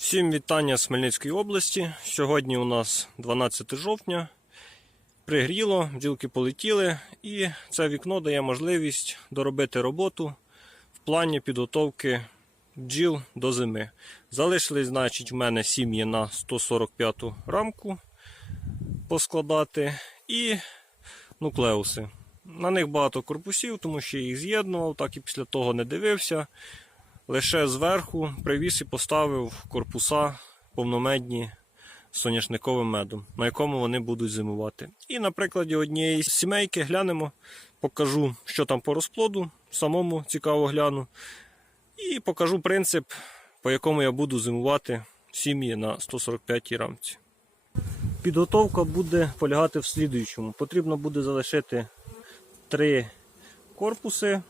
Всім вітання з Хмельницької області. Сьогодні у нас 12 жовтня. Пригріло, бджілки полетіли, і це вікно дає можливість доробити роботу в плані підготовки бджіл до зими. Залишились, значить, в мене сім'ї на 145 рамку поскладати і нуклеуси. На них багато корпусів, тому що я їх з'єднував, так і після того не дивився. Лише зверху привіз і поставив корпуса повномедні соняшниковим медом, на якому вони будуть зимувати. І на прикладі однієї сімейки глянемо, покажу, що там по розплоду, самому цікаво гляну. І покажу принцип, по якому я буду зимувати сім'ї на 145-й рамці. Підготовка буде полягати в слідуючому. Потрібно буде залишити три корпуси.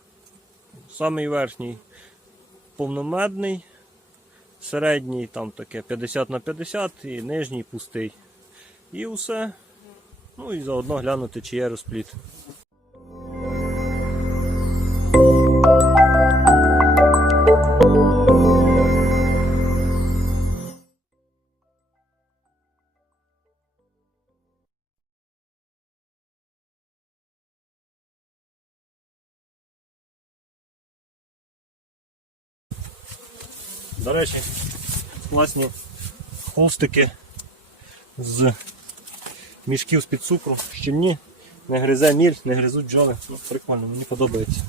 Самий верхній повномедний, середній там таке 50 на 50 і нижній пустий. І все. Ну і заодно глянути, чи є розпліт. До речі, класні холстики з мішків з-під цукру, щільні, не гризе міль, не гризуть бджоли. Ну, прикольно, мені подобається.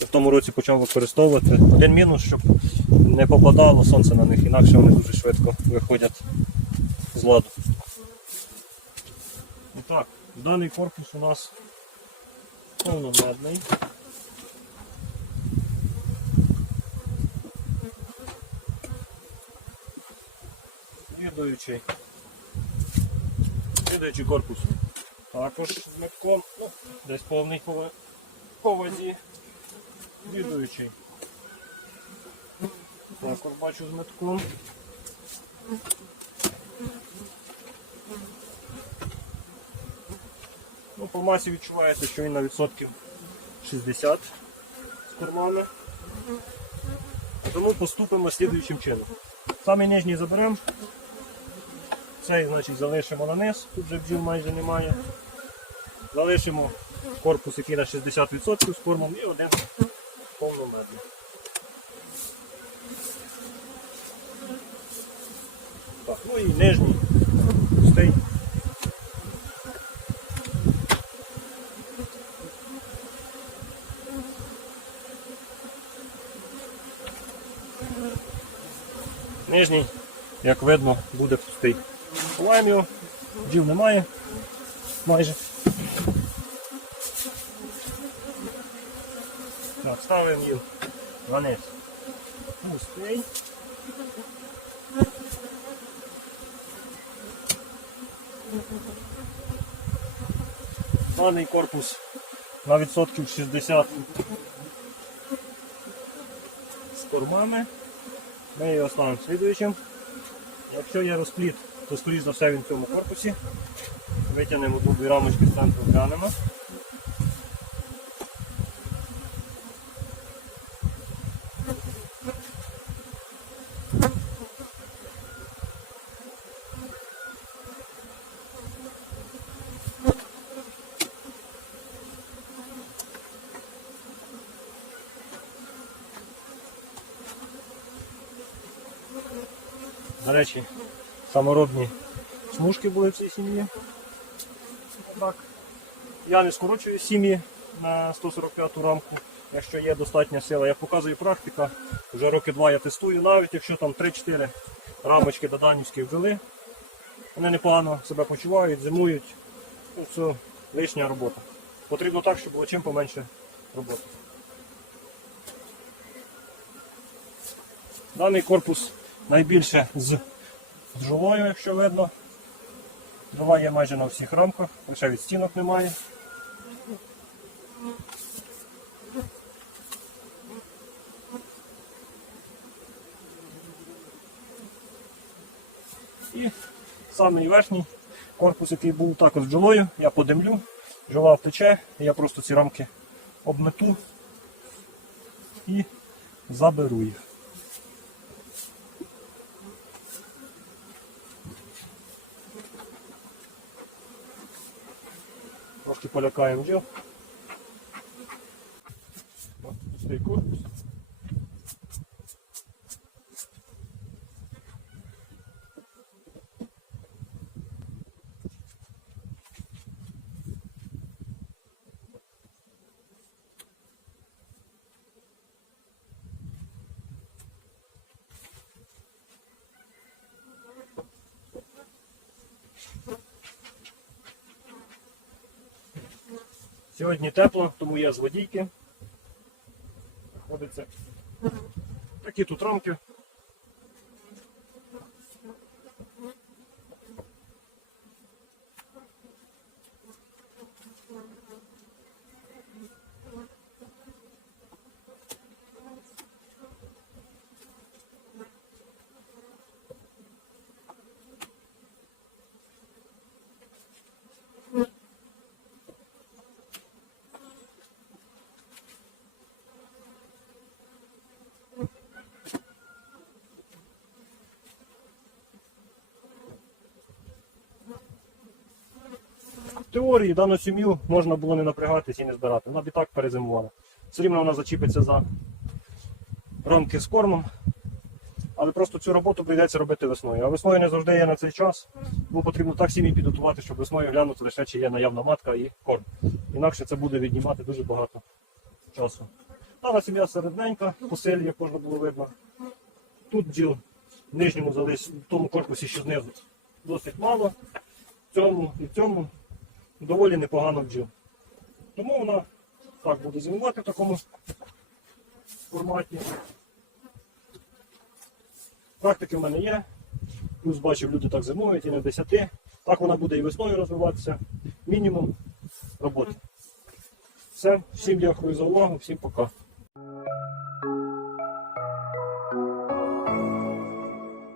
Я в тому році почав використовувати. Один мінус, щоб не попадало сонце на них, інакше вони дуже швидко виходять з ладу. І даний корпус у нас повномедний. Слідуючий. Слідуючий корпус. Також з метком, ну, десь повний по, вазі. Слідуючий. Також бачу з метком. Ну, по масі відчувається, що він на відсотків 60 з кормами. Тому поступимо слідуючим чином. Самий нижній заберемо. Цей значить, залишимо на низ, тут вже бджіл майже немає. Залишимо корпус, який на 60% з кормом і один повномедний. Так, ну і нижній пустий. Нижній, як видно, буде пустий. Ховаємо його, бджіл немає майже. Так, ставимо їх на низ. Пустий. Даний корпус на відсотків 60 з кормами. Ми його ставимо слідуючим. Якщо є розпліт, то скоріш за все він в цьому корпусі. Витягнемо дві рамочки з центру глянемо. До речі, саморобні смужки були в цій сім'ї. Так. Я не скорочую сім'ї на 145 рамку, якщо є достатня сила. Я показую практика. Вже роки два я тестую, навіть якщо там 3-4 рамочки доданівські ввели, вони непогано себе почувають, зимують. Ну, Це лишня робота. Потрібно так, щоб було чим поменше роботи. Даний корпус найбільше з джолою, якщо видно. Дрова є майже на всіх рамках, лише від стінок немає. І самий верхній корпус, який був також з джолою, я подимлю, джола втече, я просто ці рамки обмету і заберу їх. Полякаємо бджіл. От, Пустий корпус. Сьогодні тепло, тому я з водійки. Знаходиться такі тут рамки. Теорії дану сім'ю можна було не напрягатись і не збирати. Вона б і так перезимувала. Все рівно вона зачіпиться за рамки з кормом. Але просто цю роботу прийдеться робити весною. А весною не завжди є на цей час, бо потрібно так сім'ї підготувати, щоб весною глянути лише чи є наявна матка і корм. Інакше це буде віднімати дуже багато часу. Дана сім'я середненька, посиль, як можна було видно. Тут бджіл в нижньому залиш, в тому корпусі, що знизу, досить мало. В цьому і в цьому доволі непогано бджіл. Тому вона так буде зимувати в такому форматі. Практики в мене є. Плюс бачив, люди так зимують і не в 10. Так вона буде і весною розвиватися. Мінімум роботи. Все, всім дякую за увагу, всім пока.